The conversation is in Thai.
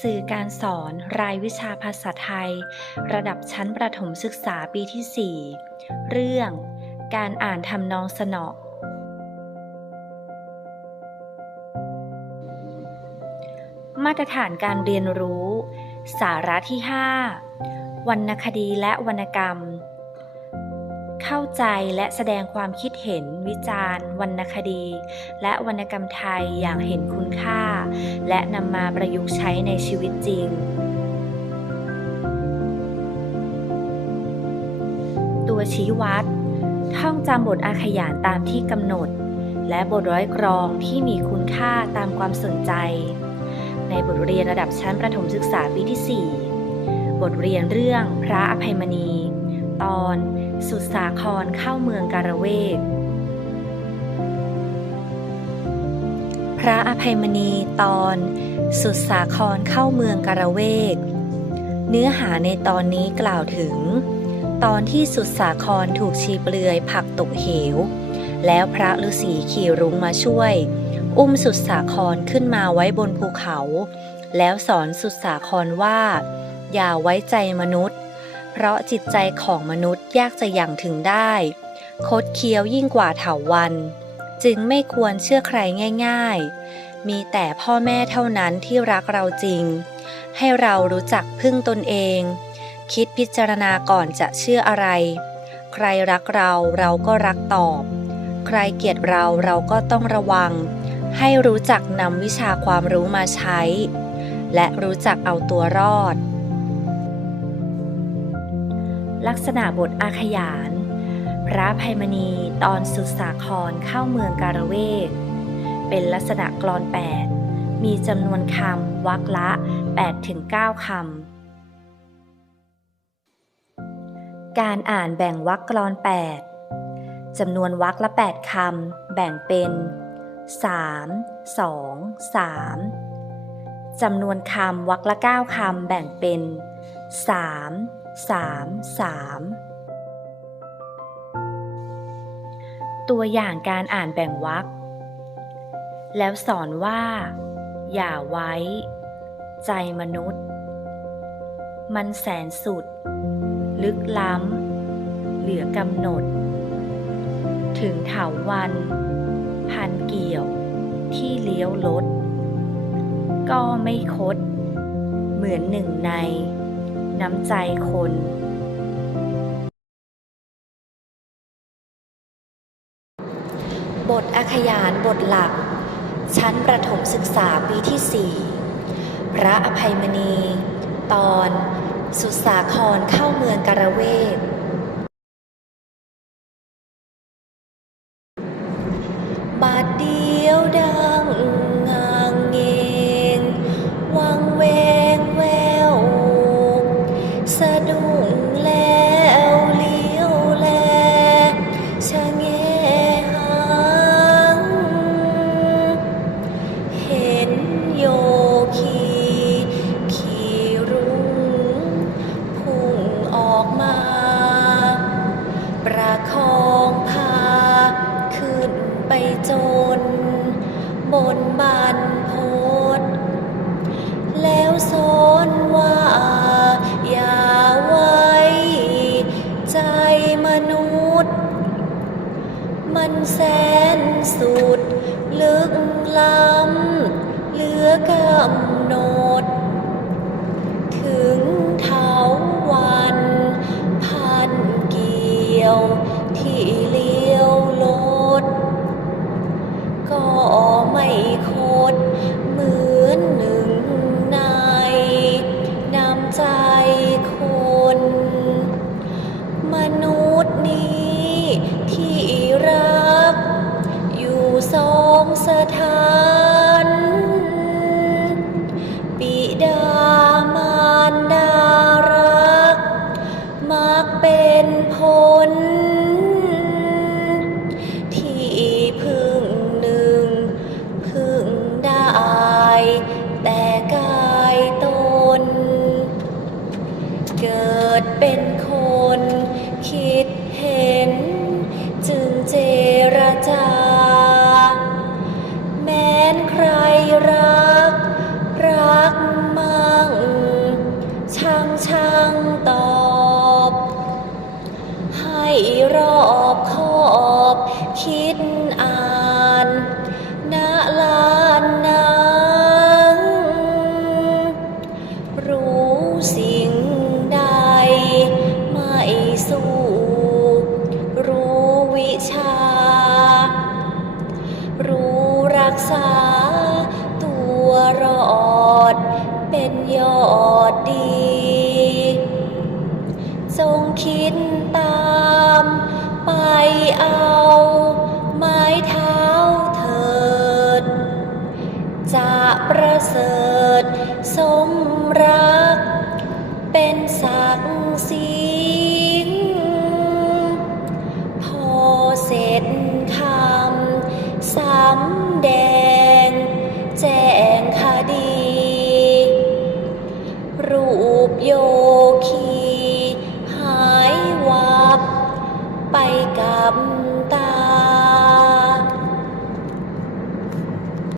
สื่อการสอนรายวิชาภาษาไทย ระดับชั้นประถมศึกษาปีที่ 4 เรื่อง การอ่านทำนองสนอมาตรฐานการเรียนรู้ สาระที่ 5 วรรณคดีและวรรณกรรม เข้าใจและแสดงความคิดเห็นวิจารณ์ วรรณคดี และวรรณกรรมไทยอย่างเห็นคุณค่า และนำมาประยุกต์ใช้ในชีวิตจริง ตัวชี้วัด ท่องจำบทอาขยานตามที่กำหนด และบทร้อยกรองที่มีคุณค่าตามความสนใจ ในบทเรียนระดับชั้นประถมศึกษาปีที่ 4 บทเรียนเรื่องพระอภัยมณี ตอน สุดสาครเข้าเมืองการเวก พระอภัยมณีตอน สุดสาครเข้าเมืองการะเวก เนื้อหาในตอนนี้กล่าวถึง ตอนที่สุดสาครถูกชีเปลือยผลักตกเหว แล้วพระฤาษีขี่รุ้งมาช่วย อุ้มสุดสาครขึ้นมาไว้บนภูเขา แล้วสอนสุดสาครว่า อย่าไว้ใจมนุษย์ เพราะจิตใจของมนุษย์ยากจะย่งถึงได้ คดเคี้ยวยิ่งกว่าเถาวัน จึงไม่ควรเชื่อใครง่าย ๆ มีแต่พ่อแม่เท่านั้นที่รักเราจริง ให้เรารู้จักพึ่งตนเอง คิดพิจารณาก่อนจะเชื่ออะไร ใครรักเราเราก็รักตอบ ใครเกลียดเราเราก็ต้องระวัง ให้รู้จักนำวิชาความรู้มาใช้ และรู้จักเอาตัวรอด ลักษณะบทอาขยาน พระภัยมณีตอนสุดสาครเข้าเมืองการะเวก เป็นลักษณะกลอน8มีจำนวนคำวรรคละ 8-9 คำ การอ่านแบ่งวรรคกลอน 8จำนวนวรรคละ 8 คำ แบ่งเป็น 3 2 3จำนวนคำวรรคละ 9 คำ แบ่งเป็น 3 3 3ตัวอย่างการอ่านแบ่งวรรคแล้วสอนว่า อย่าไว้ ใจมนุษย์ มันแสนสุด ลึกล้ำ เหลือกำหนด ถึงเถาวัน พันเกี่ยวที่เลี้ยวลดก็ไม่คด เหมือนหนึ่งใน น้ำใจคนบทอาขยานบทหลัก ชั้นประถมศึกษาปีที่ 4 พระอภัยมณี ตอน สุสาครเข้าเมืองการะเวท จน บนบานโพธแล้วสอนว่าอย่าไว้ ใจมนุษย์ มันแสนสุด ลึกล้ำเหลือกำหนด ส กษา ตัวรอด เป็นยอดดี จงคิดตาม ไปเอา ไม้เท้าเถิด จะประเสริฐสมรัก เป็นศักดิ์ โยคี หายวับไปกับ